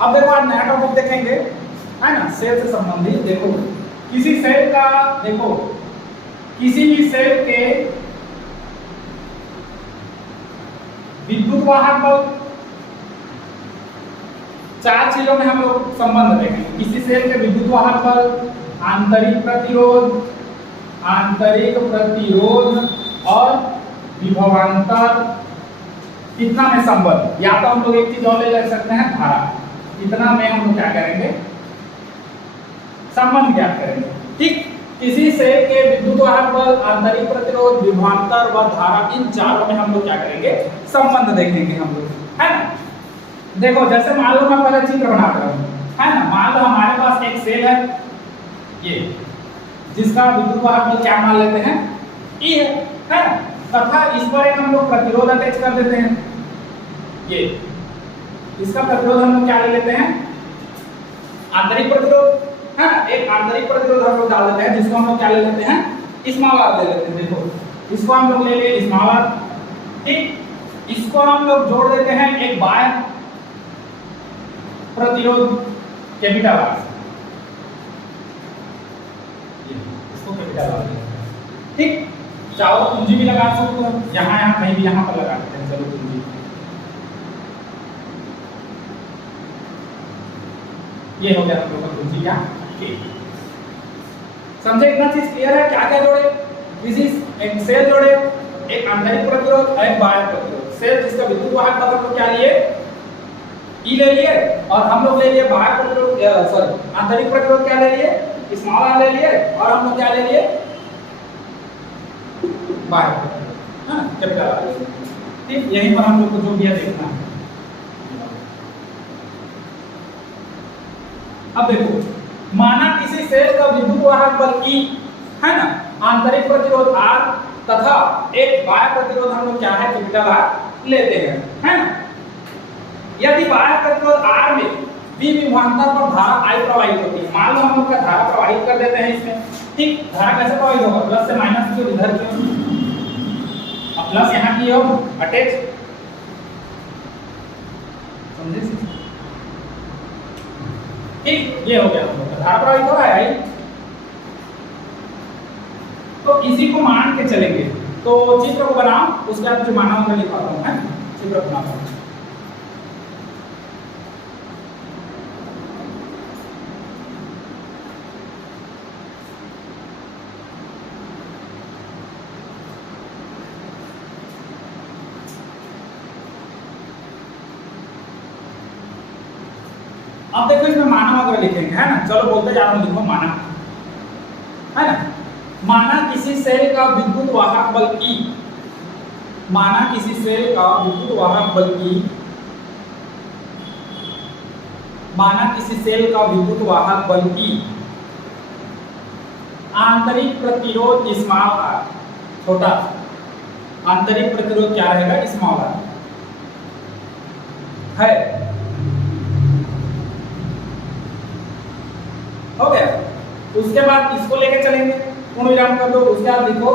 अब देखो आज नया टॉपिक देखेंगे, है ना, सेल से संबंधित। देखो किसी सेल का, देखो किसी भी सेल के विद्युत वाहक बल, 4 चीजों में हम लोग संबंध देखेंगे। किसी सेल के विद्युत वाहक बल, आंतरिक प्रतिरोध और विभवांतर, कितना में संबंध। या तो हम लोग एक चीज और ले सकते हैं, धारा, इतना में हम लोग क्या करेंगे, संबंध ज्ञात करेंगे। ठीक, किसी सेल के विद्युत वाहक बल, आंतरिक प्रतिरोध, विभवांतर व धारा, इन चारों में हम लोग क्या करेंगे, संबंध देखेंगे हम लोग, है ना। देखो जैसे मान लो मैं पहले चित्र बना रहा हूं, है ना। मान लो हमारे पास एक सेल है, ये जिसका विद्युत वाहक बल क्या मान लेते हैं, E है ना। तथा इस पर एक हम लोग प्रतिरोध अटैच कर देते हैं, ये इसका प्रतिरोध हम लोग क्या ले लेते हैं, आंतरिक प्रतिरोध, है ना। एक आंतरिक प्रतिरोध हम लोग डाल देते हैं, जिसको हम लोग क्या ले लेते हैं, स्मॉल आर ले लेते हैं। देखो इसको हम लोग ले लिए स्मॉल आर, ठीक। इसको हम लोग जोड़ देते हैं एक बाह्य प्रतिरोध कैपिटल आर, इसको कैपिटल आर, ठीक। चाहो पूंजी भी लगा सकते हो, यहाँ कहीं भी, यहाँ पर लगा सकते हैं। चलो पूंजी, ये हो गया हम लोग का पूंजी क्या, समझे। इतना चीज क्लियर है। क्या क्या जोड़े, किसी एक सेल जोड़े, एक आंतरिक प्रतिरोध और एक बाह्य प्रतिरोध। सेल जिसका विद्युत वाहक बल हम लोग क्या लिए, ई ले लिए, और हम लोग ले लिए बाह्य प्रतिरोध, सॉरी आंतरिक प्रतिरोध क्या ले लिए, स्मॉल आर ले लिए, और हम लोग क्या ले लिए, बाह्य प्रतिरोध, हां कैपिटल आर। ठीक, यहीं पर हम लोग को जो दिया देखना है। अब देखो, माना किसी सेल का विद्युत वाहक बल E, है ना, आंतरिक प्रतिरोध R तथा एक बाह्य प्रतिरोध हम लोग क्या है, कैपिटल R लेते हैं, है ना। यदि बाह्य प्रतिरोध R में V विभवांतर पर धारा I प्रवाहित होती है, मान लो हम लोग का धारा प्रवाहित कर देते हैं इसमें, ठीक। धारा कैसे प्रवाहित होगा, प्लस से माइनस की ओर, इधर की ओर, अब प्लस यहाँ की ओर अटैच, समझे, ठीक। ये हो गया हम लोग का धारा प्रवाहित हो रहा है। तो इसी को मान के चलेंगे, तो चित्र को बनाओ, उसके बाद जो माना मैं लिखवाता हूं, है चित्र बनाता हूं। अब देखो इसमें माना वगैरह लिखेंगे, है ना। चलो बोलते जा रहा हूं, लिखो माना, है ना। माना किसी सेल का विद्युत वाहक बल E, माना किसी सेल का विद्युत वाहक बल E, माना किसी सेल का विद्युत वाहक बल E, आंतरिक प्रतिरोध स्मॉल r, छोटा आंतरिक प्रतिरोध क्या रहेगा, स्मॉल r है, हो गया। उसके बाद इसको लेके चलेंगे, पूर्ण विराम कर दो। उसके बाद लिखो,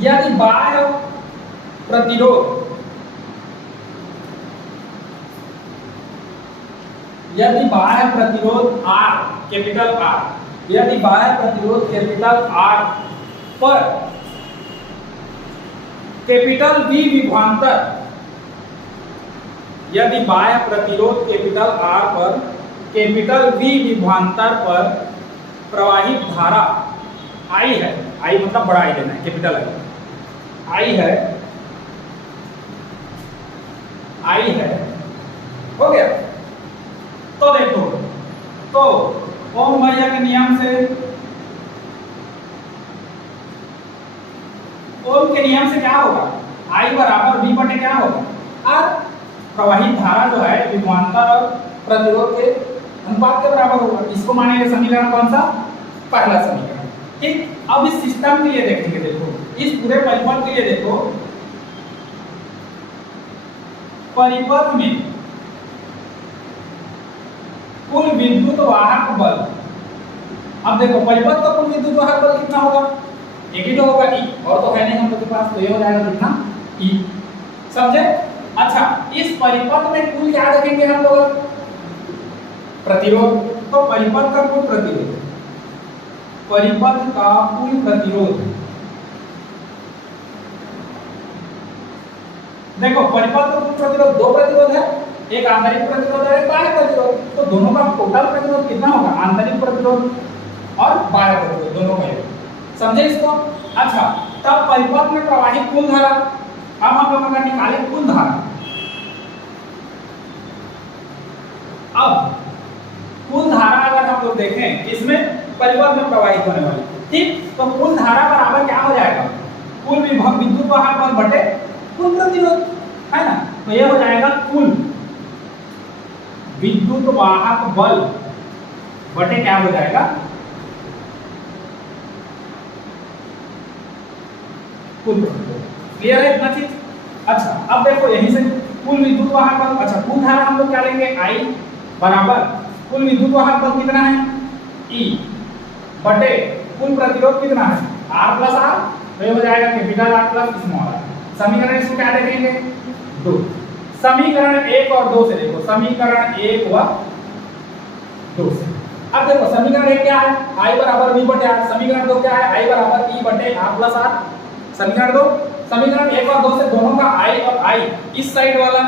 यदि बाह्य प्रतिरोध, यदि बाह्य प्रतिरोध R, कैपिटल R, यदि बाह्य प्रतिरोध कैपिटल R पर कैपिटल V विभवांतर, यदि बाह्य प्रतिरोध कैपिटल R पर कैपिटल V विभवांतर पर प्रवाहित धारा I है, I मतलब बड़ा I लेना है, कैपिटल I है, I है, हो गया। तो देखो, तो ओम भैया के नियम से, ओम के नियम से क्या होगा, I बराबर V बटे क्या होगा, R। प्रवाहित धारा जो है विभवांतर और प्रतिरोध के अनुपात के बराबर होगा। इसको मानेंगे समीकरण कौन सा, पहला समीकरण, ठीक। अब इस सिस्टम के लिए देखेंगे, देखो इस पूरे परिपथ के लिए देखो, परिपथ में कुल विद्युत वाहक बल, अब देखो परिपथ का कुल विद्युत वाहक बल कितना होगा, एक ही तो होगा E, और तो है नहीं हम लोग के पास, तो ये हो जाएगा कितना E, समझे। अच्छा, इस परिपथ में कुल क्या देखेंगे हम लोग, प्रतिरोध, तो परिपथ का कुल प्रतिरोध, परिपथ का कुल प्रतिरोध, देखो परिपथ का कुल प्रतिरोध दो प्रतिरोध है, एक आंतरिक प्रतिरोध और एक बाह्य प्रतिरोध, तो दोनों का टोटल प्रतिरोध कितना होगा, आंतरिक प्रतिरोध और बाह्य प्रतिरोध दोनों का योग, समझे इसको। अच्छा, तब परिपथ में प्रवाहित कुल धारा, अब हम लोग अगर निकालें कुल धारा, अब कुल धारा अगर हम लोग देखें इसमें परिपथ में प्रवाहित होने वाली, ठीक, तो कुल धारा बराबर क्या हो जाएगा, कुल विभव विद्युत वाहक बल बटे कुल प्रतिरोध, है ना, तो ये हो जाएगा कुल विद्युत वाहक बल बटे क्या हो जाएगा, कुल प्रतिरोध। क्लियर है इतना चीज। अच्छा, अब देखो यहीं से कुल विद्युत वाहक बल, अच्छा कुल धारा हम लोग क्या लेंगे, I बराबर कुल विद्युत वाहक बल कितना है, E बटे कुल प्रतिरोध कितना है, R प्लस R, तो ये हो जाएगा capital R plus small r। समीकरण इसको क्या देखेंगे, 2, समीकरण 1 और 2 से देखो, समीकरण 1 व 2 से। अब देखो समीकरण 1 क्या है, I बराबर V बटे R, समीकरण 2 क्या है, I बराबर E बटे R प्लस R। समीकरण 2, समीकरण 1 और 2 से दोनों का I और I, इस साइड वाला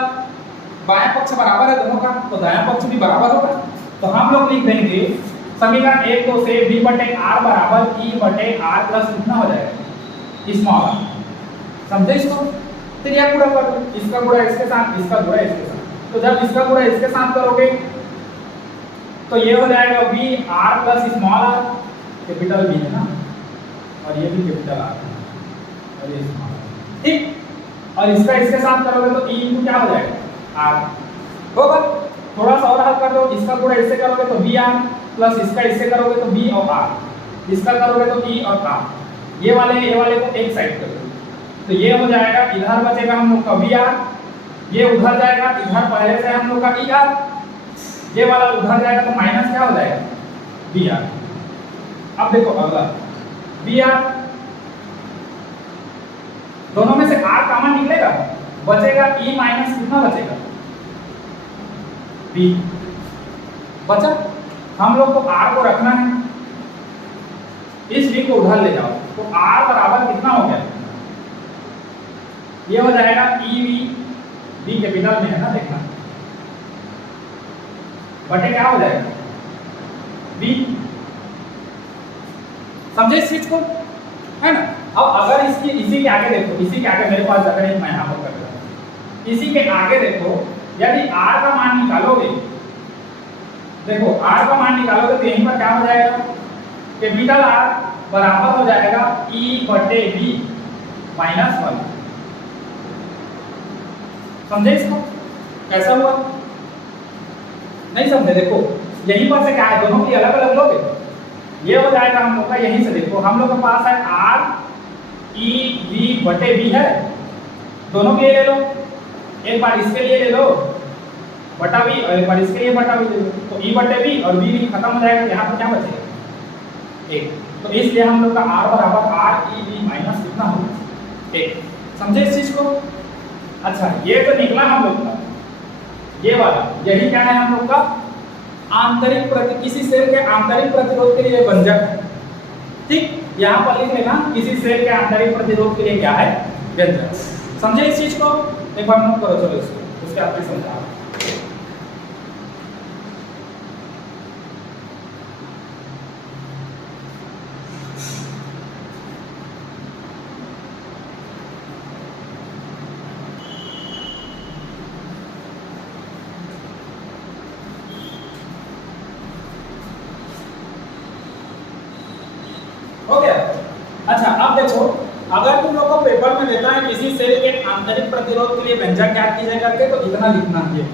बायां पक्ष बराबर है दोनों का, तो दायां पक्ष भी बराबर होगा, तो हम लोग लिख देंगे समीकरण 1 2 से V बटे R बराबर E बटे R प्लस कितना हो जाएगा, स्मॉल r। समझे इसको, तो यह गुणा कर दो, इसका गुणा इसके साथ, इसका गुणा इसके साथ, तो जब इसका गुणा इसके साथ करोगे तो ये हो जाएगा V R plus small r, capital V है ना, और ये भी कैपिटल R है, और ये स्मॉल r, ठीक, और इसका इसके साथ करोगे तो E इनटू क्या हो जाएगा, R होगा। थोड़ा सा और हल कर दो, इसका गुणा इससे करोगे तो VR प्लस इसका इससे करोगे तो V और R, इसका करोगे तो E और R, ये वाले को एक साइड कर दो, तो ये हो जाएगा, इधर बचेगा हम लोग का VR, ये उधर जाएगा, इधर पहले से हम लोग का ER, ये वाला उधर जाएगा तो माइनस क्या हो जाएगा, VR। अब देखो अगला VR, दोनों में से R कॉमन निकलेगा, बचेगा E माइनस कितना बचेगा, V बचा। हम लोग को R को रखना है, इस V को उधर ले जाओ, तो R बराबर कितना हो गया, ये हो जाएगा EV, V कैपिटल में है ना, देखना बटे क्या हो जाएगा, V। समझे इस चीज को, है ना। अब अगर इसकी इसी के आगे देखो, इसी के आगे मेरे पास अगर एक मैं यहाँ पर कर रहा हूँ, इसी के आगे देखो, यदि R का मान निकालोगे, देखो R का मान निकालोगे तो यहीं पर क्या हो जाएगा, कैपिटल R बराबर हो जाएगा E बटे V माइनस 1। समझे इसको, कैसा हुआ, नहीं समझे, देखो यहीं पर से क्या है, दोनों की अलग अलग लोगे, ये हो जाएगा हम लोग का, यहीं से देखो हम लोग के पास है R E V बटे V है, दोनों के लिए ले लो, एक बार इसके लिए ले लो बटा V और एक बार इसके लिए बटा V ले लो, तो E बटे V और V खत्म हो जाएगा, यहाँ पर क्या बचेगा, 1, तो इसलिए हम लोग का R बराबर R E V माइनस कितना होगा, 1। समझे इस चीज को। अच्छा, ये तो निकला हम लोग का, ये वाला यही क्या है हम लोग का, आंतरिक किसी सेल के आंतरिक प्रतिरोध के लिए व्यंजक है, ठीक, यहाँ पर लिख लेना, किसी सेल के आंतरिक प्रतिरोध के लिए क्या है, व्यंजक। समझे इस चीज को, एक बार नोट करो, चलो इसको, उसके आपने समझा। हो गया। अच्छा, अब देखो, अगर तुम लोग को पेपर में देता है किसी सेल के आंतरिक प्रतिरोध के लिए व्यंजक ज्ञात कीजिए करके, तो इतना लिखना है,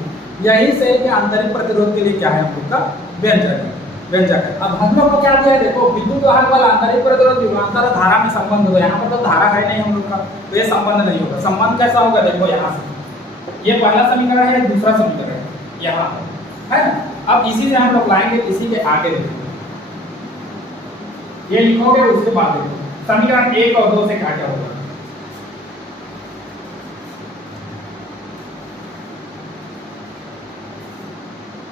यही सेल के आंतरिक प्रतिरोध के लिए क्या है हम लोग का, व्यंजक है। अब हम लोग को क्या दिया है, देखो विद्युत वाहक बल, आंतरिक प्रतिरोध, विभवांतर धारा में संबंध होगा, यहाँ पर तो धारा है नहीं हम लोग का, तो ये संबंध नहीं होगा। संबंध कैसा होगा, देखो यहाँ से, ये पहला समीकरण है, दूसरा समीकरण है, यहाँ है ना। अब इसी से हम लोग लाएंगे, इसी के आगे देखो, ये लिखोगे, उसके बाद देखो समीकरण 1 और 2 से क्या क्या होगा।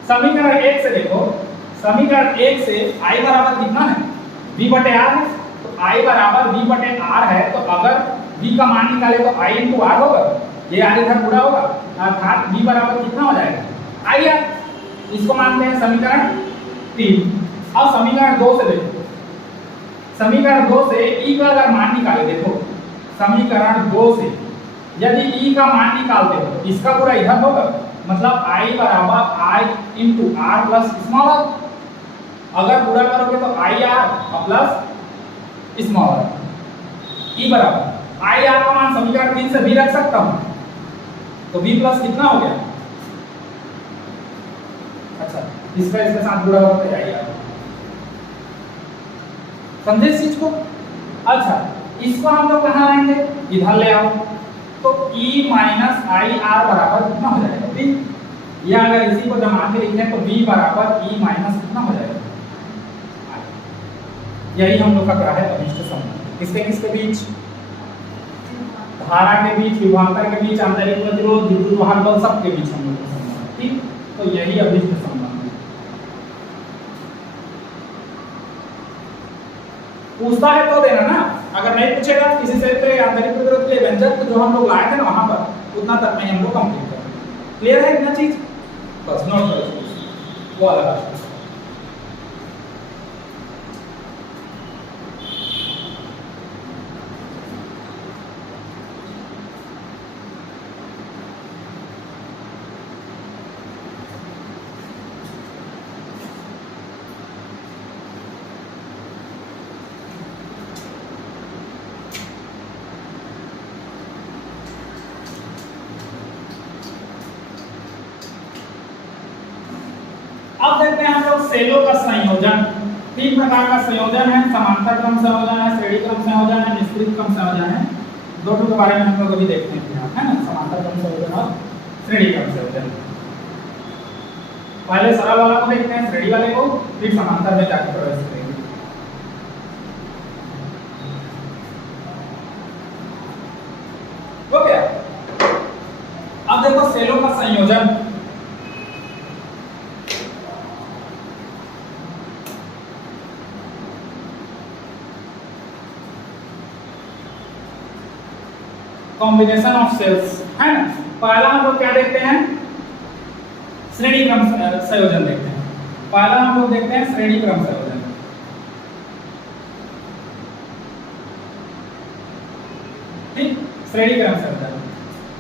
समीकरण 1 से देखो, समीकरण 1 से i बराबर कितना है, v बटे r है। तो i बराबर v बटे r है, तो अगर v का मान निकाले तो i इंटू r होगा, ये r इधर पूरा होगा, अर्थात v बराबर कितना हो जाएगा, i r। इसको मानते हैं समीकरण 3। अब समीकरण 2 से देखो, समीकरण 2 से e का अगर मान निकाले, देखो समीकरण 2 से यदि e का मान निकालते हो, इसका पूरा इधर होगा, मतलब i बराबर i into r plus small r। अगर पूरा करोगे तो i r plus small r, e बराबर i r का मान समीकरण 3 से भी रख सकता हूं, तो v प्लस कितना हो गया, अच्छा इसका इसके साथ जुड़ा हुआ है i r, समझे इस चीज को। अच्छा इसको हम लोग कहां लाएंगे, इधर ले आओ, तो e माइनस आई आर बराबर कितना हो जाएगा, v। या अगर इसी को जमा के लिखें तो v बराबर e माइनस कितना हो जाएगा, यही हम लोग का क्या है अभिष्ट संबंध। किसके किसके बीच, धारा के बीच, विभवांतर के बीच, आंतरिक प्रतिरोध, विद्युत वाहक बल, सबके बीच हम लोग का संबंध। ठीक, तो यही अभिष्ट संबंध है। पूछता है तो देना ना, अगर नहीं पूछेगा किसी से तो आंतरिक प्रतिरोध के व्यंजक जो हम लोग लाए थे ना वहां पर, उतना तक में हम लोग कंप्लीट करेंगे। क्लियर है इतना चीज, बस नोट करो वो वाला। अब देखते हैं हम लोग सेलों का संयोजन। 3 प्रकार का संयोजन है, समांतर क्रम संयोजन है, श्रेणी क्रम संयोजन है, मिश्रित क्रम संयोजन है। दोनों के बारे में हम लोग अभी देखते हैं, है ना, समांतर क्रम संयोजन और श्रेणी क्रम संयोजन। पहले सरल वाला को देखते हैं, श्रेणी वाले को, फिर समांतर में जाकर प्रवेश करेंगे। हो गया। अब देखो सेलों का संयोजन, कॉम्बिनेशन ऑफ सेल्स, है ना। पहला हम लोग क्या देखते हैं, श्रेणी क्रम संयोजन देखते हैं। पहला हम लोग देखते हैं श्रेणी क्रम संयोजन। ठीक, श्रेणी क्रम संयोजन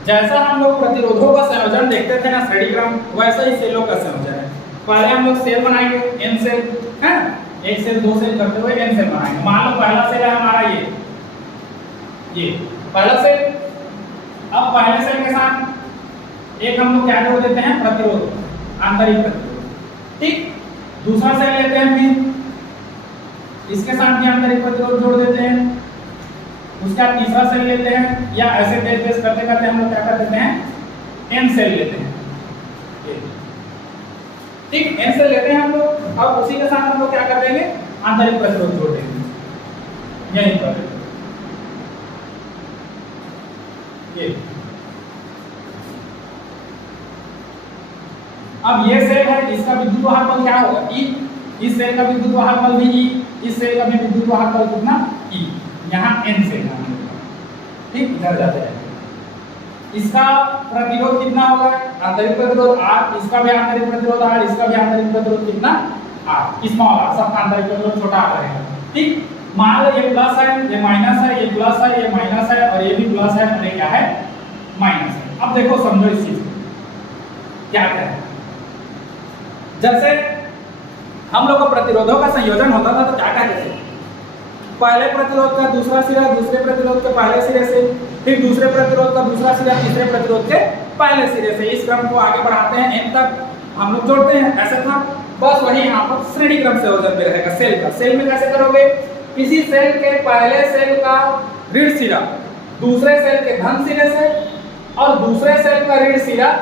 जैसा हम लोग प्रतिरोधों का संयोजन देखते थे ना श्रेणी क्रम, वैसा ही सेलों का संयोजन है। पहले हम लोग सेल बनाएंगे, एन सेल, है ना, 1 सेल 2 सेल करते हुए एन सेल बनाएंगे। मान लो पहला सेल है हमारा ये पहला सेल। अब पहले सेल के साथ एक हम लोग क्या जोड़ देते हैं, प्रतिरोध, आंतरिक प्रतिरोध। ठीक, दूसरा सेल लेते हैं, फिर इसके साथ भी आंतरिक प्रतिरोध जोड़ देते हैं। उसके बाद तीसरा सेल लेते हैं, या ऐसे बेस करते करते हम लोग क्या कर देते हैं, एन सेल लेते हैं। ठीक, एन सेल लेते हैं हम लोग। अब उसी के साथ हम लोग क्या कर देंगे, आंतरिक प्रतिरोध जोड़ देंगे यहीं पर। अब ये सेल है, इसका विद्युत वाहक बल क्या होगा, E। इस सेल का विद्युत वाहक बल भी E, इस सेल का भी विद्युत वाहक बल कितना, E। यहाँ N सेल है, ठीक, इधर जाते हैं। इसका प्रतिरोध कितना होगा, आंतरिक प्रतिरोध R, इसका भी आंतरिक प्रतिरोध R, इसका भी आंतरिक प्रतिरोध कितना R, स्मॉल r, सबका आंतरिक प्रतिरोध छोटा r रहेगा। ठीक, मान लो ये प्लस है, ये माइनस है, ये प्लस है, ये माइनस है, और ये भी प्लस है, और ये क्या है, माइनस है। अब देखो समझो इस चीज को क्या है। जैसे हम लोग को प्रतिरोधों का संयोजन होता था तो क्या कहते थे, पहले प्रतिरोध का दूसरा सिरा दूसरे प्रतिरोध के पहले सिरे से, फिर दूसरे प्रतिरोध का दूसरा सिरा तीसरे प्रतिरोध के पहले सिरे से, इस क्रम को आगे बढ़ाते हैं, एन तक हम लोग जोड़ते हैं। ऐसा था, बस वही यहाँ पर श्रेणी क्रम संयोजन में रहेगा। सेल का, सेल में कैसे करोगे, किसी सेल के पहले सेल का ऋण सिरा दूसरे सेल के धन सिरे से, और दूसरे सेल का ऋण सिरा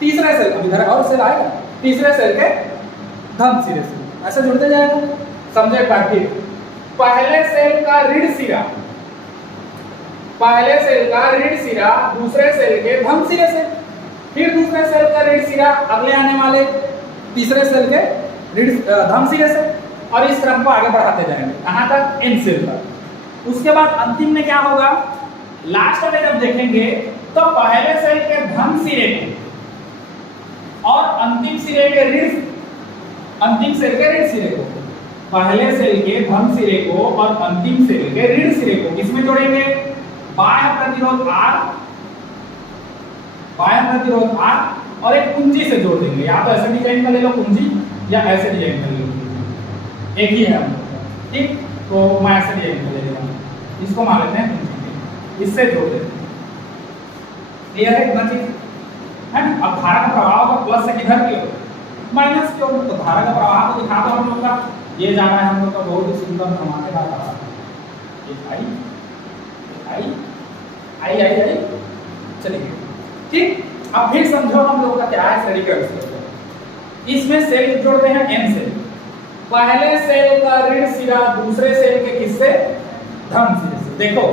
तीसरे सेल, अब इधर और सेल आएगा, तीसरे सेल के धन सिरे से, ऐसे जुड़ते जाएगा। समझे बाकी, पहले सेल का ऋण सिरा, पहले सेल का ऋण सिरा दूसरे सेल के धन सिरे से, फिर दूसरे सेल का ऋण सिरा अगले आने वाले तीसरे सेल के धन सिरे से, और इस क्रम को आगे बढ़ाते जाएंगे कहां तक, एन सेल तक। उसके बाद अंतिम में क्या होगा, लास्ट में जब देखेंगे तो पहले सेल के धन सिरे को और अंतिम सेल के ऋण सिरे को, पहले सेल के धन सिरे को और अंतिम सेल के ऋण सिरे को किसमें जोड़ेंगे, बाह्य प्रतिरोध R और एक कुंजी से जोड़ देंगे। या तो ऐसे डिजाइन कर ले लो कुंजी, या ऐसे डिजाइन कर ले लो, एक ही है हम लोग, ठीक। तो मैं ऐसे डिजाइन कर लेता हूं, इसको मान लेते हैं कुंजी, इससे जोड़ देते हैं। क्लियर है इतना चीज है ना। अब धारा का प्रवाह का प्लस से किधर की ओर, माइनस की ओर। तो धारा का प्रवाह को दिखा दो हम लोग का, ये जा रहा है हम लोग का बहुत ही सुंदर धमाकेदार प्रवाह, आई चलिए, ठीक। अब फिर समझो हम लोग का क्या है श्रेणी क्रम से। इसमें सेल जोड़ते हैं एन सेल, पहले सेल का ऋण सिरा दूसरे सेल के किससे, धन सिरे से। देखो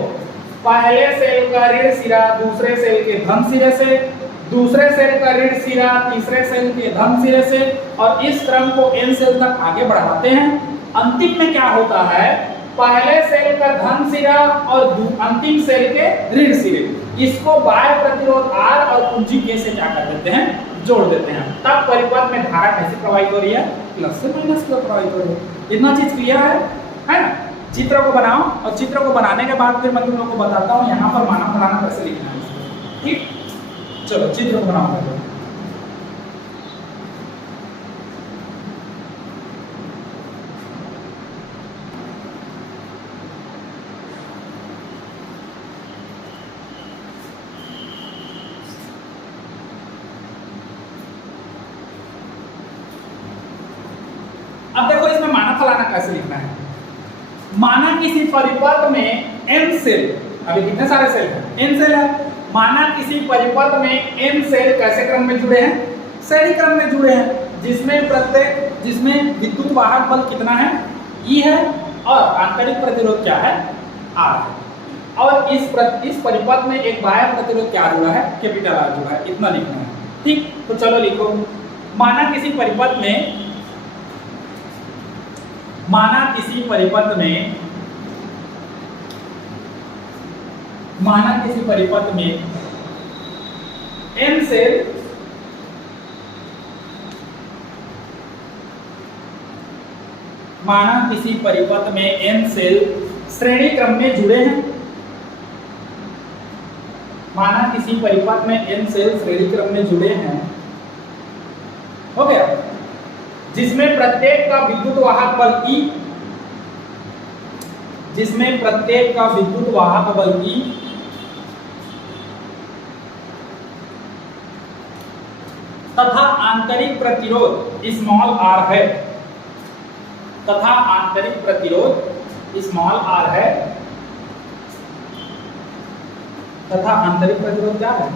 पहले सेल का ऋण सिरा दूसरे सेल के धन सिरे से, दूसरे सेल का ऋण सिरा तीसरे सेल के धन सिरे से, और इस क्रम को एन सेल तक आगे बढ़ाते हैं। अंतिम में क्या होता है, पहले सेल का धन सिरा और अंतिम सेल के ऋण सिरे, इसको बाह्य प्रतिरोध R और कुंजी K से क्या कर देते हैं, जोड़ देते हैं। तब परिपथ में धारा कैसे प्रवाहित हो रही है, प्लस से माइनस की ओर प्रवाहित हो रही है। इतना चीज क्लियर है ना। चित्र को बनाओ, और चित्र को बनाने के बाद फिर मैं तुम लोग को बताता हूँ यहाँ पर माना फलाना कैसे लिखना है, ठीक। चलो चित्र को बनाओ पहले। अब देखो इसमें माना फलाना कैसे लिखना है। माना किसी परिपथ में n सेल, अभी कितने सारे सेल हैं, n सेल है। माना किसी परिपथ में n सेल कैसे क्रम में जुड़े हैं, श्रेणी क्रम में जुड़े हैं, जिसमें विद्युत वाहक बल कितना है, E है, और आंतरिक प्रतिरोध क्या है, R है। और इस परिपथ में एक बाह्य प्रतिरोध क्या जुड़ा है, कैपिटल R जुड़ा है। इतना लिखना है, ठीक। तो चलो लिखो, माना किसी परिपथ में n सेल श्रेणी क्रम में जुड़े हैं। माना किसी परिपथ में n सेल श्रेणी क्रम में जुड़े हैं, हो गया, जिसमें प्रत्येक का विद्युत वाहक बल E, तथा आंतरिक प्रतिरोध स्मॉल r है, तथा आंतरिक प्रतिरोध स्मॉल r है, तथा आंतरिक प्रतिरोध क्या है,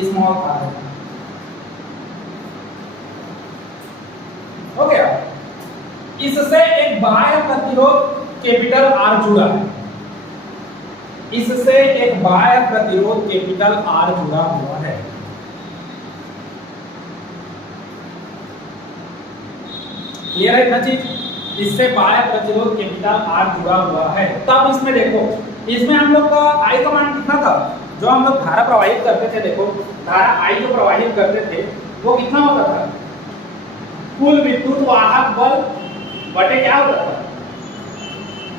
स्मॉल r है। हो गया। इससे एक बाह्य प्रतिरोध कैपिटल R जुड़ा है, इससे एक बाह्य प्रतिरोध कैपिटल R जुड़ा हुआ है। क्लियर है इतना चीज, इससे बाह्य प्रतिरोध कैपिटल R जुड़ा हुआ है। तब इसमें देखो, इसमें हम लोग का I का मान कितना था, जो हम लोग धारा प्रवाहित करते थे, देखो धारा I जो प्रवाहित करते थे वो कितना होता था, कुल विद्युत वाहक बल बटे क्या होता था,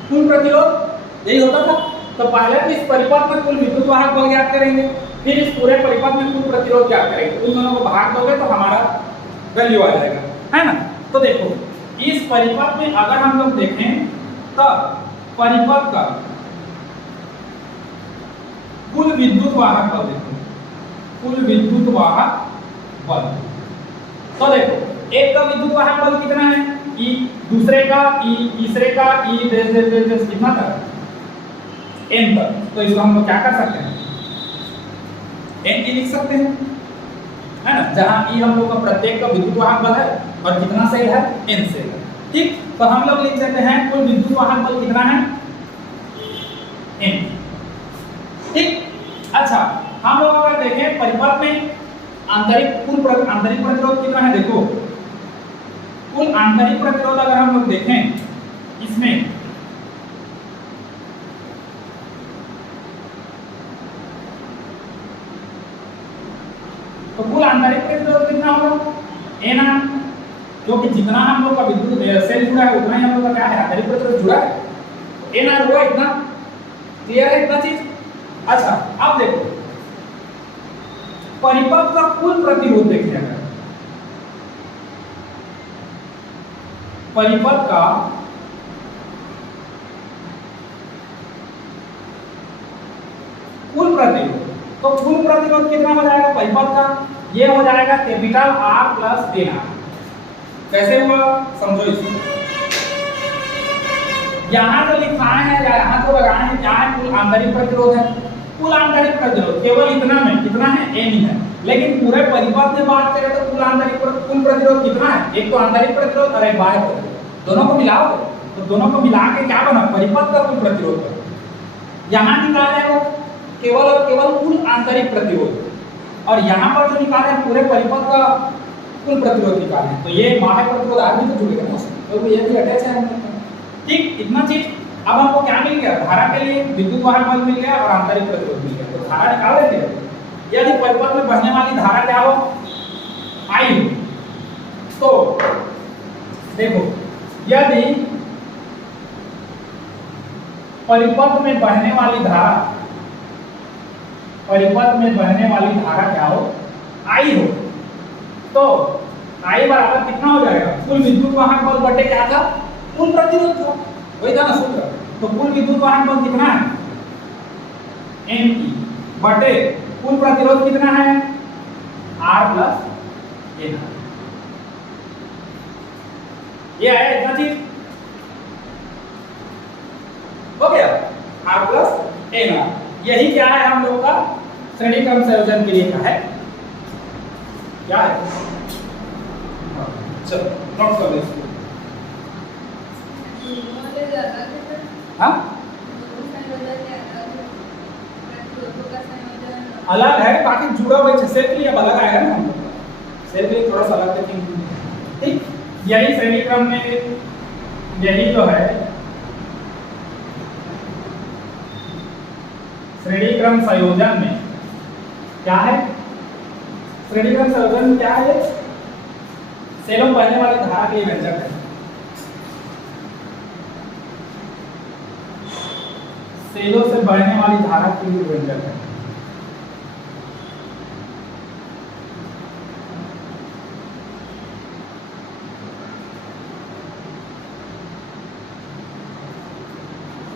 कुल प्रतिरोध, यही होता था। तो पहले तो इस परिपथ में कुल विद्युत वाहक बल ज्ञात करेंगे, फिर इस पूरे परिपथ में कुल प्रतिरोध ज्ञात करेंगे। उन दोनों को भाग दोगे तो हमारा वैल्यू आ जाएगा, है ना। तो देखो इस परिपथ में अगर हम लोग देखें तो परिपथ का कुल विद्युत वाहक बल, देखो कुल विद्युत वाहक बल, तो देखो एक का विद्युत वाहक बल कितना है, E, दूसरे का E, तीसरे का E, कितना था, n तक। तो इसको हम लोग क्या कर सकते हैं, n लिख सकते हैं, है ना, जहां E हम लोग का प्रत्येक का विद्युत वाहक बल है और कितना सेल है, n सेल है, ठीक। तो हम लोग लिख सकते हैं कुल विद्युत वाहक बल कितना है, n, ठीक। अच्छा, हम लोग अगर देखें परिपथ में आंतरिक प्रतिरोध कितना है, देखो कुल आंतरिक प्रतिरोध अगर हम लोग देखें इसमें, तो कुल आंतरिक प्रतिरोध कितना होगा? एन आर, जो कि जितना हम लोग का विद्युत सेल जुड़ा है उतना ही हम लोग का क्या है आंतरिक प्रतिरोध जुड़ा है। एन आर हुआ इतना, क्लियर है इतना चीज। अच्छा अब देखो परिपथ का कुल प्रतिरोध देखिए, अगर परिपथ का कुल प्रतिरोध, तो कुल प्रतिरोध कितना हो जाएगा परिपथ का? ये हो जाएगा capital R plus N R. कैसे हुआ समझो इसको, यहां जो लिखा है या यहां जो लगाए हैं क्या है? कुल आंतरिक प्रतिरोध है। कुल आंतरिक प्रतिरोध केवल इतना में कितना है? एन ही है। लेकिन पूरे परिपथ में बात करें तो कुल आंतरिक कुल प्रतिरोध कितना है? एक तो आंतरिक प्रतिरोध और एक बाह्य प्रतिरोध, दोनों को मिलाओ तो दोनों को मिला के क्या बना? परिपथ का कुल प्रतिरोध। यहां निकाले हो केवल और केवल कुल आंतरिक प्रतिरोध, और यहां पर जो निकाले हैं पूरे परिपथ का कुल प्रतिरोध निकाले हैं, तो ये बाह्य प्रतिरोध आगे तो जुड़ेगा ना, तो ये भी अटैच है हम लोग। ठीक, इतना चीज। अब हमको क्या मिल गया? धारा के लिए विद्युत वाहक बल मिल गया और आंतरिक प्रतिरोध मिल गया, तो धारा निकाल लेंगे। यदि परिपथ में बहने वाली धारा क्या हो? आई, तो देखो यदि परिपथ में बहने वाली धारा, परिपथ में बहने वाली धारा क्या हो? आई हो, तो आई बराबर कितना हो जाएगा? कुल विद्युत वाहक बल बटे क्या था? कुल प्रतिरोध था, वही था ना सूत्र। तो कुल विद्युत वाहक बल कितना है? एन ई बटे कुल प्रतिरोध कितना है? R plus N R. ये है इतना चीज हो गया, आर प्लस एन आर। यही क्या है हम लोग का श्रेणी क्रम संयोजन के लिए का है, क्या है? चलो नोट कर लो। हाँ अलग है, बाकी जुड़ा हुआ है। सेल के लिए अब अलग आएगा ना, हम लोग सेल के लिए थोड़ा सा अलग देखेंगे। ठीक, यही श्रेणी क्रम में यही जो है श्रेणी क्रम संयोजन में क्या है? श्रेणी क्रम संयोजन में क्या है? सेलों बहने वाली धारा के लिए व्यंजक है। सेलों से बहने वाली धारा के लिए व्यंजक है।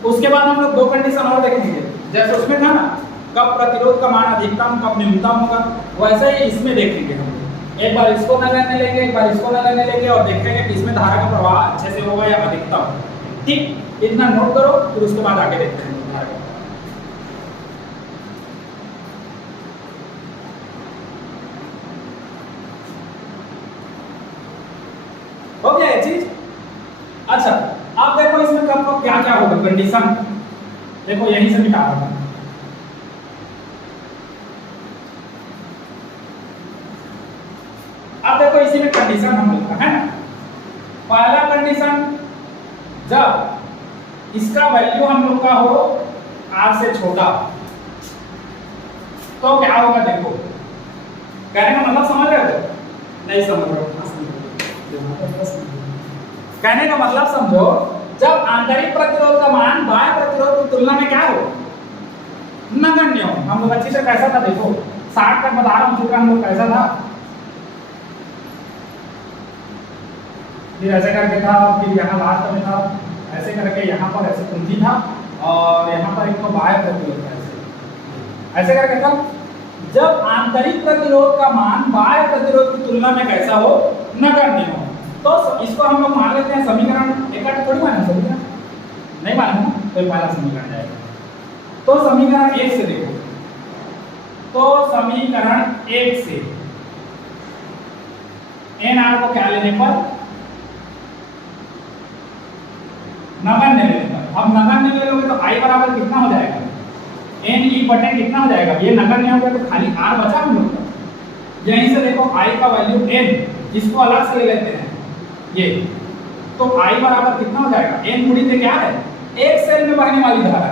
उसके बाद हम लोग दो कंडीशन और देखेंगे, जैसे उसमें था ना कब प्रतिरोध का मान अधिकतम कब न्यूनतम होगा, वैसे ही इसमें देखेंगे हम लोग। एक बार इसको नगण्य लेंगे, एक बार इसको नगण्य लेंगे और देखेंगे कि इसमें धारा का प्रवाह अच्छे से होगा या अधिकतम। ठीक, इतना नोट करो, फिर उसके बाद आगे देखते हैं धारा का। हो गया ये चीज। अच्छा अब देखो इसमें कब कब क्या क्या होगा कंडीशन, देखो यहीं से मिटा रहा हूं। अब देखो इसी में कंडीशन हम लोग का है ना, पहला कंडीशन जब इसका वैल्यू हम लोग का हो r से छोटा, तो क्या होगा? देखो कहने का मतलब समझ रहे हो? नहीं समझ रहे हो? कहने का मतलब समझो, जब आंतरिक प्रतिरोध का मान बाह्य प्रतिरोध की तुलना में क्या हो? नगण्य हो। हम लोग अच्छी से कैसा था देखो, 60 तक बता रहा हूँ चित्र हम लोग कैसा था, फिर ऐसे करके था, फिर यहाँ लास्ट में था ऐसे करके, यहाँ पर ऐसे कुंजी था और यहाँ पर एक तो बाह्य प्रतिरोध था ऐसे ऐसे करके था। जब आंतरिक प्रतिरोध का मान बाह्य प्रतिरोध की तुलना में कैसा हो? नगण्य हो, तो इसको हम लोग मान लेते हैं समीकरण एक थोड़ी माने, समीकरण नहीं माने ना, तो पहला समीकरण जाएगा। तो समीकरण 1 से देखो, तो समीकरण 1 से एन आर को क्या लेने पर? नगण्य लेने पर। अब नगण्य ले लोगे तो आई बराबर कितना हो जाएगा? एन ई बटे कितना हो जाएगा? ये नगण्य हो गया तो खाली आर बचा हम लोग का। यहीं से देखो आई का वैल्यू एन, इसको अलग से ले लेते हैं, ये, तो I बराबर कितना हो जाएगा, n गुणित क्या है, एक सेल में बहने वाली धारा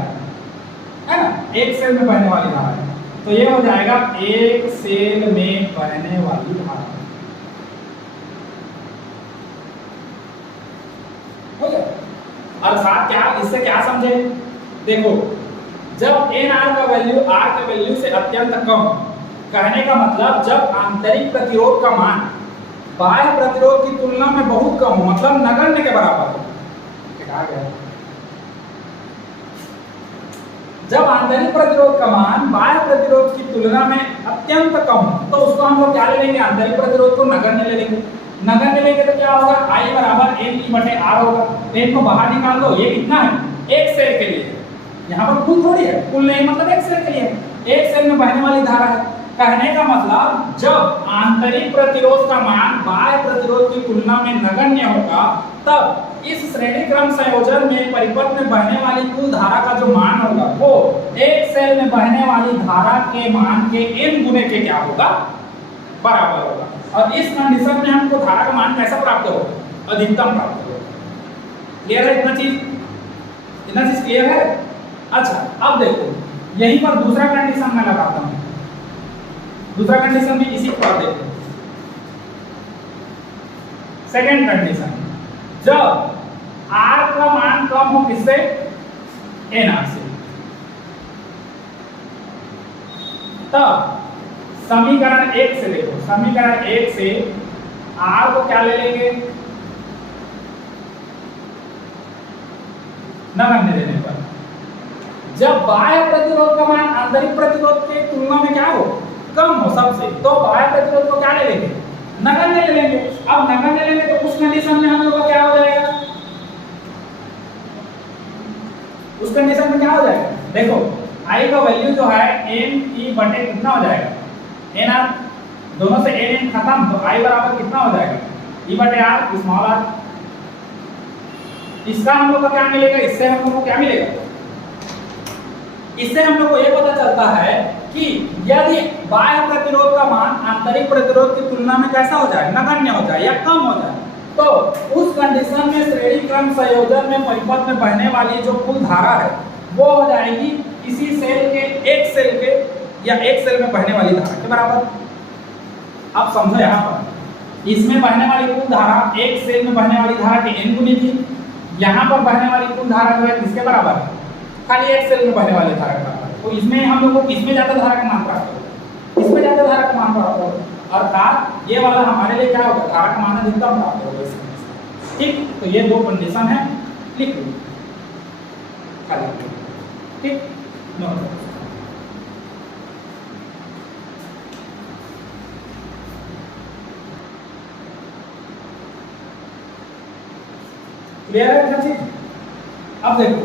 है ना, एक सेल में बहने वाली धारा है, तो ये हो जाएगा एक सेल में बहने वाली धारा। हो गया। अर्थात क्या, इससे क्या समझे, देखो जब NR का वैल्यू R के वैल्यू से अत्यंत कम, कहने का मतलब जब आंतरिक प्रतिरोध का मान बाह्य प्रतिरोध की तुलना में बहुत कम हो, मतलब नगण्य के बराबर हो। जब आंतरिक प्रतिरोध का मान बाह्य प्रतिरोध की तुलना में अत्यंत कम हो, तो उसको हम लोग क्या ले लेंगे, आंतरिक प्रतिरोध को नगण्य ले लेंगे। नगण्य लेंगे तो क्या होगा, I बराबर N/R होगा। तो इनको बाहर निकाल दो, ये कितना है, एक सेल के लिए, यहाँ पर कुल थोड़ी है, कुल नहीं मतलब एक सेल के लिए, एक सेल में बहने वाली धारा है। कहने का मतलब जब आंतरिक प्रतिरोध का मान बाह्य प्रतिरोध की तुलना में नगण्य होगा, तब इस श्रेणी क्रम संयोजन में परिपथ में बहने वाली कुल धारा का जो मान होगा वो एक सेल में बहने वाली धारा के मान के n गुने के क्या होगा, बराबर होगा। और इस कंडीशन में हमको धारा का मान कैसा प्राप्त होगा, अधिकतम प्राप्त होगा। क्लियर है इतना चीज क्लियर है। अच्छा अब देखो यहीं पर दूसरा कंडीशन मैं लगाता हूं, दूसरा कंडीशन भी इसी को देखो। सेकेंड कंडीशन, जब R का मान कम हो किससे, NR से, तब समीकरण 1 से देखो, समीकरण 1 से R को क्या ले लेंगे, नगण्य लेने पर। जब बाह्य प्रतिरोध का मान आंतरिक प्रतिरोध के तुलना में क्या हो, कम हो सबसे, तो बाह्य प्रतिरोध को क्या ले लेंगे, नगण्य ले लेंगे। अब नगण्य लेंगे तो उस कंडीशन में हम लोग का क्या हो जाएगा, उस कंडीशन में क्या हो जाएगा, देखो I का वैल्यू जो है NE बटे कितना हो जाएगा, NR, दोनों से NN खत्म, तो I बराबर कितना हो जाएगा, E बटे R स्मॉल r। इसका हम लोग को क्या मिलेगा, इससे हम लोग को क्या मिलेगा, इससे हम लोग को ये पता चलता है कि यदि बाह्य प्रतिरोध का मान आंतरिक प्रतिरोध की तुलना में कैसा हो जाए, नगण्य हो जाए या कम हो जाए, तो उस कंडीशन में श्रेणी क्रम संयोजन में परिपथ में बहने वाली जो कुल धारा है वो हो जाएगी इसी सेल के, एक सेल के या एक सेल में बहने वाली धारा के बराबर। अब समझो यहाँ पर इसमें बहने वाली कुल धारा एक सेल में बहने वाली धारा के n गुनी थी, यहाँ पर बहने वाली कुल धारा जो है किसके बराबर है, खाली एक सेल में बहने वाली धारा के बराबर। तो इसमें हम लोग को इसमें ज्यादा धारा का मान प्राप्त होगा, इसमें ज्यादा धारा का मान प्राप्त होगा, अर्थात ये वाला हमारे लिए क्या होगा, धारा का मान अधिकतम प्राप्त होगा इसमें। ठीक, तो ये दो कंडीशन है, लिख लो खाली, ठीक नो। क्लियर है चीज। अब देखो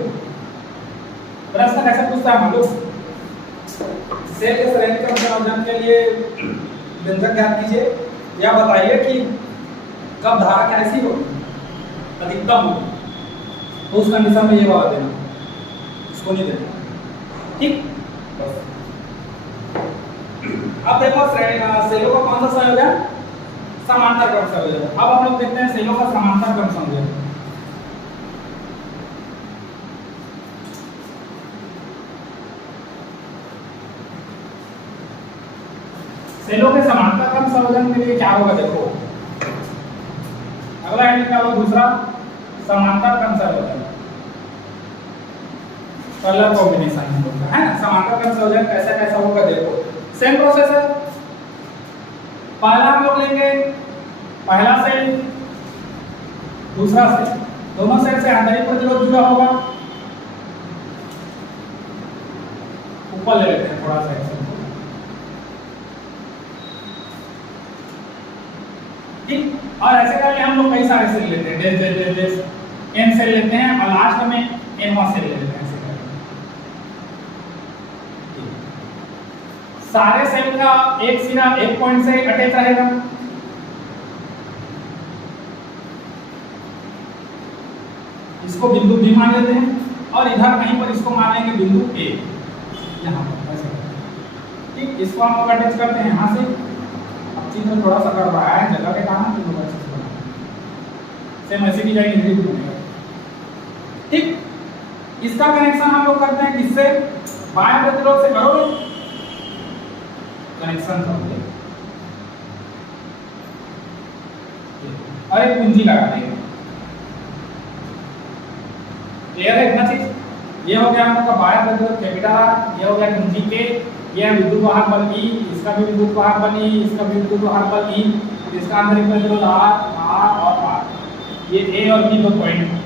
प्रश्न कैसे पूछता है, मालूम, सेल के श्रेणी क्रम संयोजन के लिए व्यंजक ज्ञात कीजिए, या बताइए कि कब धारा कैसी हो, अधिकतम हो, तो उस कंडीशन में ये वाला देना, इसको नहीं देना। ठीक, बस। अब देखो सेलों का कौन सा संयोजन, समांतर क्रम संयोजन। अब हम लोग देखते हैं सेलों का समांतर क्रम संयोजन। सेलों के समांतर क्रम संयोजन के लिए क्या होगा, देखो अगला है क्या होगा, दूसरा समांतर क्रम संयोजन, कलर कॉम्बिनेशन होगा, है ना। समांतर क्रम संयोजन कैसा कैसा होगा, देखो सेम प्रोसेस है। पहला हम लोग लेंगे पहला सेल, दूसरा सेल, दोनों सेल से आंतरिक प्रतिरोध जुड़ा होगा, ऊपर ले लेते हैं थोड़ा सा, ठीक। और ऐसे करके हम लोग कई सारे सेल लेते हैं, डेस डेस डेस डेस n सेल लेते हैं और लास्ट में n1 सेल ले लेते हैं। ऐसे करके सारे सेल का एक सिरा एक पॉइंट से अटैच रहेगा, इसको बिंदु B मान लेते हैं और इधर कहीं पर इसको मान लेंगे बिंदु A, यहाँ पर ऐसे, ठीक। इसको हम लोग अटैच करते हैं यहाँ से, चीज में थोड़ा सा गड़बड़ा है जगह के कारण, सेम ऐसे की जाएगी, इधर भी बनेगा। ठीक, इसका कनेक्शन हम लोग करते हैं किससे, बाह्य प्रतिरोध से करोगे, कनेक्शन करोगे और एक कुंजी लगा देंगे। क्लियर है इतना चीज? ये हो गया हम लोग का बाह्य प्रतिरोध कैपिटल आर, ये हो गया कुंजी के, ये है विद्युत वाहक बल ई, इसका भी विद्युत वाहक बल ई, इसका भी विद्युत वाहक बल ई, इसका आंतरिक प्रतिरोध आर और आर, ये ए और बी दो पॉइंट है।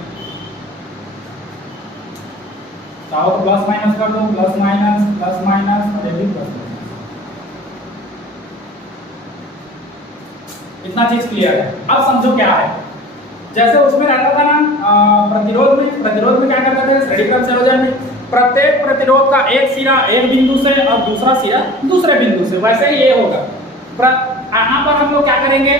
चाहो तो प्लस माइनस कर दो, प्लस माइनस और ये भी प्लस माइनस। इतना चीज क्लियर है? अब समझो क्या है, जैसे उसमें रहता था ना प्रतिरोध में क्या करते थे, श्रेणी क्रम संयोजन में प्रत्येक प्रतिरोध का एक सिरा एक बिंदु से और दूसरा सिरा दूसरे बिंदु से, वैसे ही ये होगा। यहाँ पर हम लोग क्या करेंगे,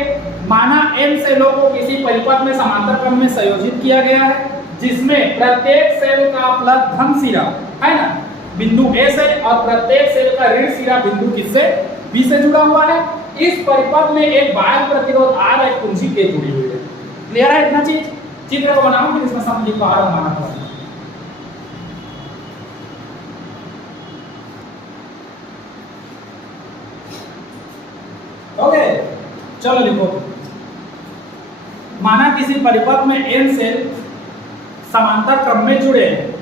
माना n सेलों को किसी परिपथ में समांतर क्रम में संयोजित किया गया है, जिसमें प्रत्येक सेल का प्लस धन सिरा है ना बिंदु A से और प्रत्येक सेल का ऋण सिरा बिंदु किससे, B से जुड़ा हुआ है। इस परिपथ में एक बाह्य प्रतिरोध R एक कुंजी K जुड़ी हुई है। क्लियर है इतना चीज? चित्र को बनाओ फिर इसमें समझिए बाहर बनाना पड़ेगा। ओके, चलो लिखो, माना किसी परिपथ में n सेल समांतर क्रम में जुड़े हैं,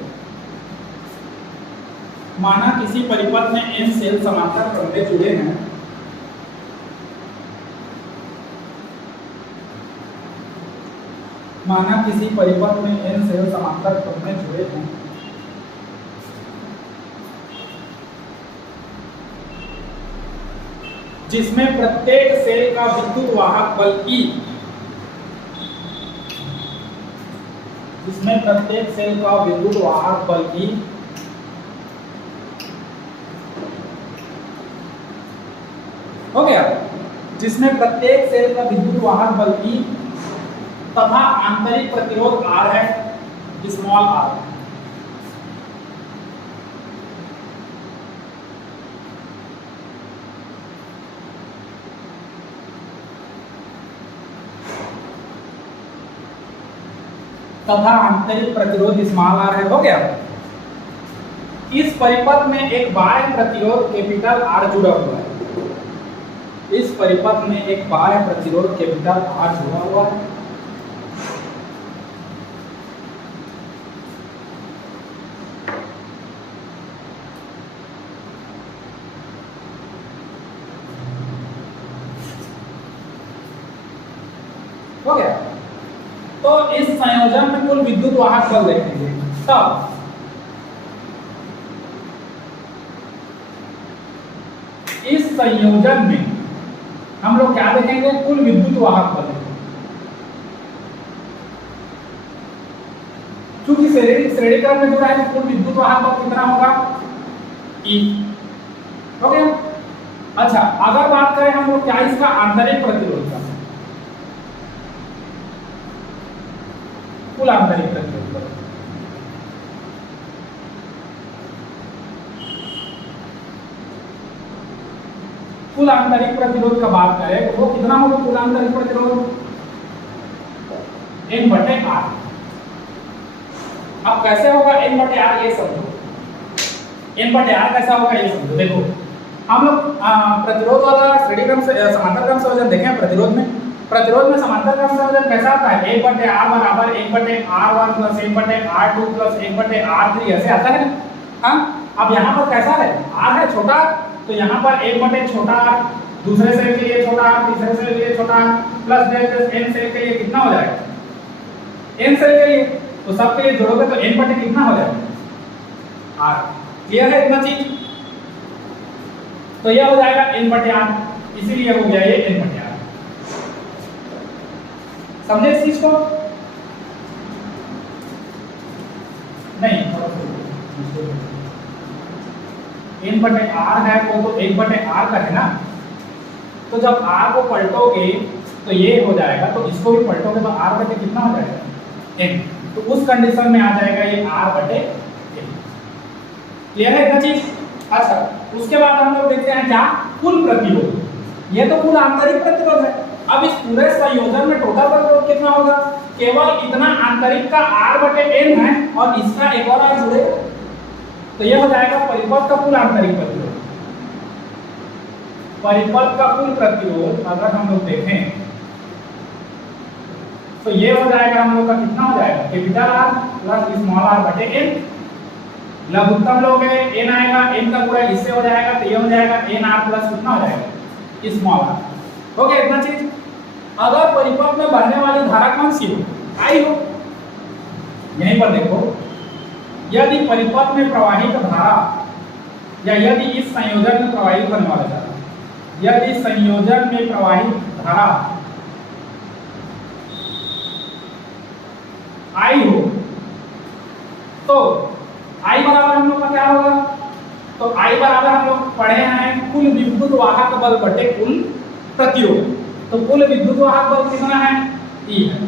माना किसी परिपथ में n सेल समांतर क्रम में जुड़े हैं, माना किसी परिपथ में n सेल समांतर क्रम में जुड़े हैं, जिसमें प्रत्येक सेल का विद्युत वाहक बल E, जिसमें प्रत्येक सेल का विद्युत वाहक बल E हो गया, जिसमें प्रत्येक सेल का विद्युत वाहक बल E तथा आंतरिक प्रतिरोध R है, स्मॉल r। तथा आंतरिक प्रतिरोध स्मॉल r है, हो गया। इस परिपथ में एक बाह्य प्रतिरोध कैपिटल R जुड़ा हुआ है, इस परिपथ में एक बाह्य प्रतिरोध कैपिटल R जुड़ा हुआ है। हो गया। तो इस संयोजन में कुल विद्युत वाहक बल देखेंगे, तब इस संयोजन में हम लोग क्या देखेंगे, कुल विद्युत वाहक बल। क्योंकि श्रेणी क्रम में जुड़ा है तो कुल विद्युत वाहक बल कितना होगा, E। हो गया। अच्छा, अगर बात करें हम लोग क्या इसका आंतरिक प्रतिरोध का, कुल आंतरिक प्रतिरोध, कुल आंतरिक प्रतिरोध का बात करें तो वो कितना होगा, कुल आंतरिक प्रतिरोध N/R। अब कैसे होगा N/R, ये समझो। N/R कैसा होगा ये समझो। देखो हम लोग प्रतिरोध वाला श्रेणी क्रम से समांतर क्रम संयोजन देखें। प्रतिरोध में समांतर क्रम संयोजन कैसा आता है, 1/R बराबर 1/R1 plus 1/R2 plus 1/R3 ऐसे आता है ना। हाँ, अब यहाँ पर कैसा है, R है छोटा, तो यहाँ पर 1 छोटा r, दूसरे सेल के लिए छोटा r, तीसरे सेल के लिए छोटा r, प्लस n सेल के लिए कितना हो जाएगा, n सेल के लिए, तो सब के लिए जोड़ोगे तो n कितना हो जाएगा, r। क्लियर है इतना चीज? तो यह हो जाएगा n/r, इसीलिए हो गया ये n/r। समझे इस चीज को? नहीं, N/R है वो तो 1/R का है ना, तो जब R को पलटोगे तो ये हो जाएगा, तो इसको भी पलटोगे तो R बटे कितना हो जाएगा, N। तो उस कंडीशन में आ जाएगा ये R/N। क्लियर है इतना चीज? अच्छा, उसके बाद हम लोग देखते हैं क्या, कुल प्रतिरोध। ये तो कुल आंतरिक प्रतिरोध है, अब इस पूरे संयोजन में टोटल प्रतिरोध कितना होगा? केवल इतना आंतरिक का R/N है और इसका एक और R जुड़े, तो ये हो जाएगा परिपथ का कुल आंतरिक प्रतिरोध। परिपथ का कुल प्रतिरोध अगर हम लोग देखें तो ये हो जाएगा हम लोग का कितना हो जाएगा? Capital R plus small r/N। लघुत्तम लोग है n आएगा, n का पूरा इससे हो जाएगा तो ये हो जाएगा nr प्लस कितना हो जाएगा? Small r। हो गया इतना चीज। अगर परिपथ में बहने वाली धारा कौन सी हो? I हो। यहीं पर देखो, यदि परिपथ में प्रवाहित धारा या यदि इस संयोजन में प्रवाहित होने वाला धारा, यदि संयोजन में प्रवाहित धारा I हो तो I बराबर हम लोग का क्या होगा? तो I बराबर हम लोग पढ़े हैं कुल विद्युत वाहक बल बटे कुल प्रतिरोध। तो कुल विद्युत वाहक बल कितना है? E है,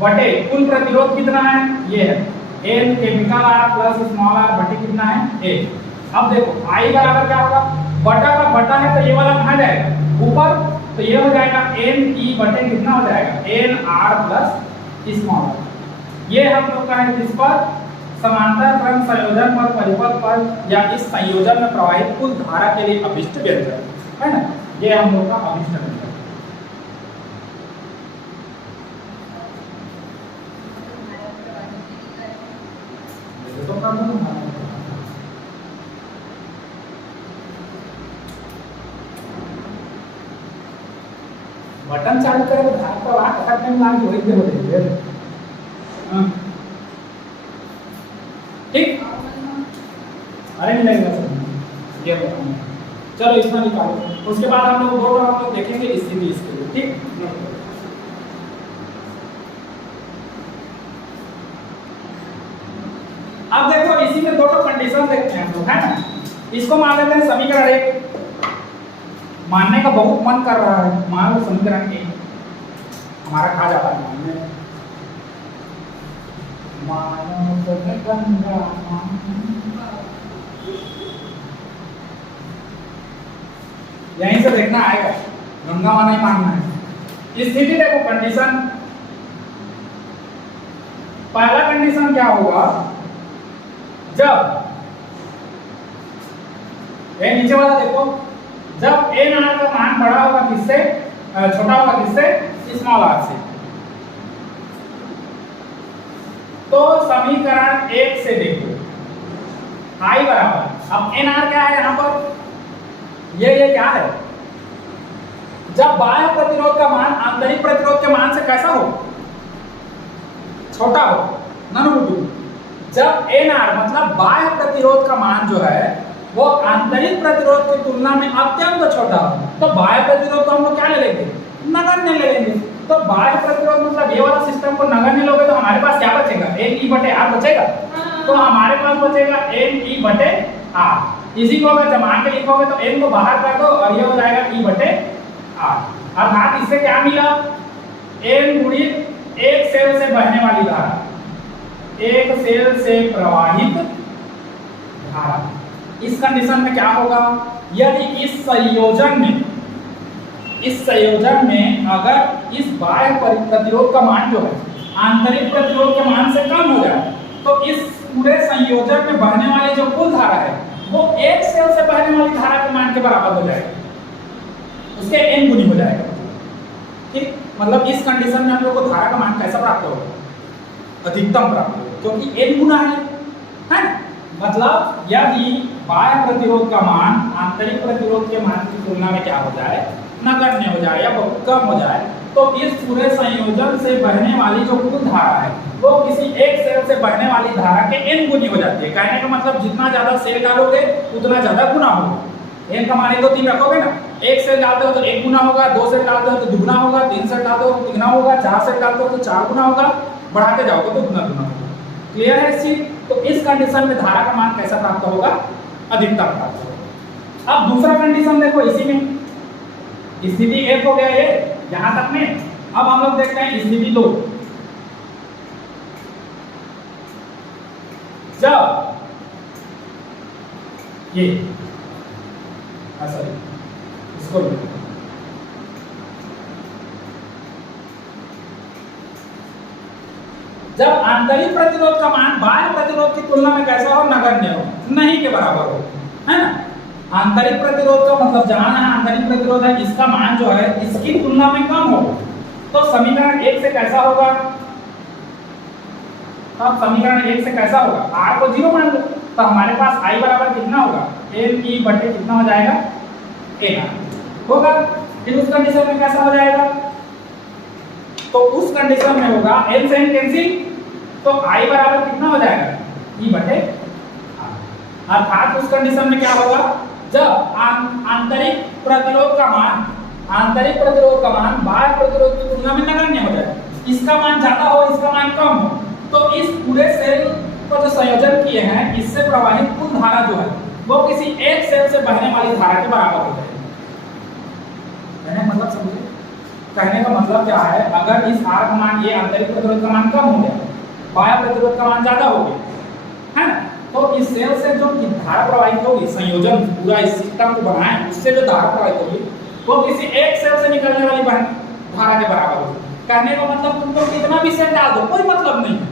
बटे कुल प्रतिरोध कितना है? ये है N capital R plus small r बटे कितना है? A। अब देखो I बराबर क्या होगा? बटा का बटा है तो ये वाला कहाँ जाएगा? ऊपर, तो ये हो जाएगा N E बटे कितना हो जाएगा? N R plus small r। ये हम लोग का है किस पर? समांतर क्रम संयोजन पर, परिपथ पर या इस संयोजन में प्रवाहित कुल धारा के लिए अभिष्ट व्यंजक है ना, ये हम लोग का अभिष्ट व्यंजक। तो बटन चालू करें तो धारा प्रवाह कटने में लाग वही पे हो जाएगी। ठीक, अरे नहीं लगेगा सर, ये चलो इतना निकालो। उसके बाद हम लोग दो हम लोग देखेंगे स्थिति इसके लिए। ठीक, अब देखो इसी में दो कंडीशन देखते हैं हम लोग, है ना। इसको मान लेते हैं समीकरण 1। मानने का बहुत मन कर रहा है, मान लो समीकरण 1 हमारा खा जाता है मानने। यहीं से देखना आएगा, गंगा माना ही मानना है। स्थिति देखो, कंडीशन पहला कंडीशन क्या होगा? जब ये नीचे वाला देखो, जब n r का मान बड़ा होगा किससे? छोटा होगा किससे? स्मॉल r से। तो समीकरण 1 से देखो I बराबर, अब NR क्या है यहाँ पर? ये क्या है? जब बाह्य प्रतिरोध का मान आंतरिक प्रतिरोध के मान से कैसा हो? छोटा हो, ननुबुद्धू। जब NR मतलब बाह्य प्रतिरोध का मान जो है वो आंतरिक प्रतिरोध की तुलना में अत्यंत छोटा हो, तो बाह्य प्रतिरोध को हम लोग क्या ले लेंगे? नगण्य ले लेंगे। तो बाह्य प्रतिरोध मतलब ये वाला सिस्टम को नगण्य लोगे तो हमारे पास क्या बचेगा? N E बटे R बचेगा। तो हमारे पास बचेगा N E बटे R। इसी को अगर जमा के लिखोगे तो N को बाहर कर दो और ये हो जाएगा E बटे R। अर्थात इससे क्या मिला? N गुणित एक सेल से बहने वाली धारा, एक सेल से प्रवाहित धारा। इस कंडीशन में क्या होगा? यदि इस संयोजन में अगर इस बाह्य प्रतिरोध का मान जो है आंतरिक प्रतिरोध के मान से कम हो जाए तो इस पूरे संयोजन में बहने वाली जो कुल धारा है वो एक सेल से बहने वाली धारा के मान के बराबर हो जाएगा, उसके n गुनी हो जाएगा। ठीक, मतलब इस कंडीशन में हम लोग को धारा का मान कैसा प्राप्त होगा? अधिकतम प्राप्त होगा, क्योंकि n गुना है। मतलब यदि बाह्य प्रतिरोध का मान आंतरिक प्रतिरोध के मान की तुलना में क्या हो जाए? नगण्य हो जाए या बहुत कम हो जाए, तो इस पूरे संयोजन से बहने वाली जो कुल धारा है वो किसी एक सेल से बहने वाली धारा के n गुनी हो जाती है। कहने का मतलब जितना ज्यादा सेल डालोगे उतना ज्यादा गुना होगा। n का मान 1 2 3 रखोगे ना, एक सेल डालते हो तो 1 गुना होगा, 2 सेल डालते हो तो दुगुना होगा, 3 सेल डालते हो तो तिगुना होगा, 4 सेल डालते हो तो 4 गुना होगा, बढ़ाते जाओगे तो गुना होगा। क्लियर है इस चीज? तो इस कंडीशन में धारा का मान कैसा प्राप्त होगा? अधिकतम प्राप्त होगा। अब दूसरा कंडीशन देखो, इसी में स्थिति 1 हो गया ये यहां तक में। अब हम लोग देखते हैं स्थिति 2। जब ये सॉरी इसको जब आंतरिक प्रतिरोध का मान बाह्य प्रतिरोध की तुलना में कैसा हो, नगण्य हो, नहीं के बराबर हो, है ना। आंतरिक प्रतिरोध का मतलब जहां है आंतरिक प्रतिरोध है, इसका मान जो है इसकी तुलना में कम हो, तो समीकरण 1 से कैसा होगा, अब समीकरण 1 से कैसा होगा, r को 0 मान लो, तो हमारे पास I बराबर कितना होगा, LE बटे कितना हो जाएगा, NR होगा। फिर उस कंडीशन में कैसा हो जाएगा, तो उस कंडीशन में होगा L से N कैंसिल, तो I बराबर कितना हो जाएगा, E बटे R। अर्थात उस कंडीशन में क्या होगा, जब आंतरिक प्रतिरोध का मान बाह्य प्रतिरोध की तुलना में नगण्य हो जाए, इसका मान ज्यादा हो, इसका मान कम हो, तो इस पूरे सेल को जो संयोजन किए हैं इससे प्रवाहित कुल धारा जो है वो किसी एक सेल से बहने वाली धारा के बराबर हो जाएगी। मैंने मतलब समझे, कहने का मतलब क्या है, अगर इस R का मान, ये आंतरिक प्रतिरोध का मान कम हो गया, बाह्य प्रतिरोध का मान ज्यादा हो गया, है ना, तो इस सेल से जो धारा प्रवाहित होगी, संयोजन पूरा इस सिस्टम को बनाए, उससे जो धारा प्रवाहित होगी वो किसी एक सेल से निकलने वाली धारा के बराबर होगी। कहने का मतलब तुम लोग कितना भी सेल डाल दो कोई मतलब नहीं है,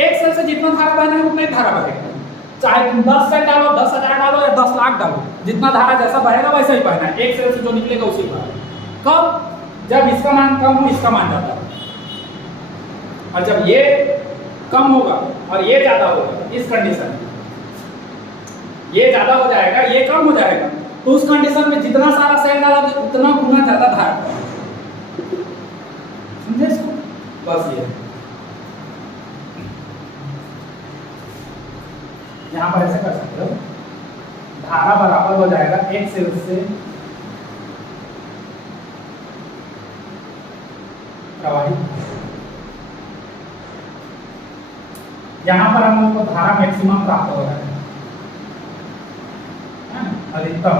एक सेल से जितना धारा बहना है उतना ही धारा बहेगा, चाहे तुम 10 सेल डालो, 10,000 डालो या 10 लाख डालो, जितना धारा जैसा बहेगा वैसा ही बहना है, एक सेल से जो निकलेगा उसी बहेगा। कब, जब इसका मान कम हो, इसका मान ज्यादा हो, और जब ये कम होगा और ये ज्यादा होगा, इस कंडीशन में ये ज्यादा हो जाएगा, ये कम हो जाएगा, तो उस कंडीशन में जितना सारा सेल डाला उतना गुना ज्यादा धारा, समझे इसको, बस ये यहाँ पर ऐसे कर सकते हो, धारा बराबर हो जाएगा एक सेल से प्रवाहित, यहाँ पर हम लोग को धारा मैक्सिमम प्राप्त हो रहा है, अधिकतम,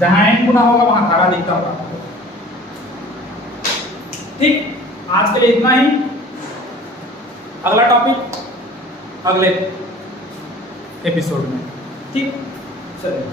जहां n गुना होगा वहां धारा अधिकतम प्राप्त होगा। ठीक, आज के लिए इतना ही, अगला टॉपिक अगले एपिसोड में, ठीक, चलिए।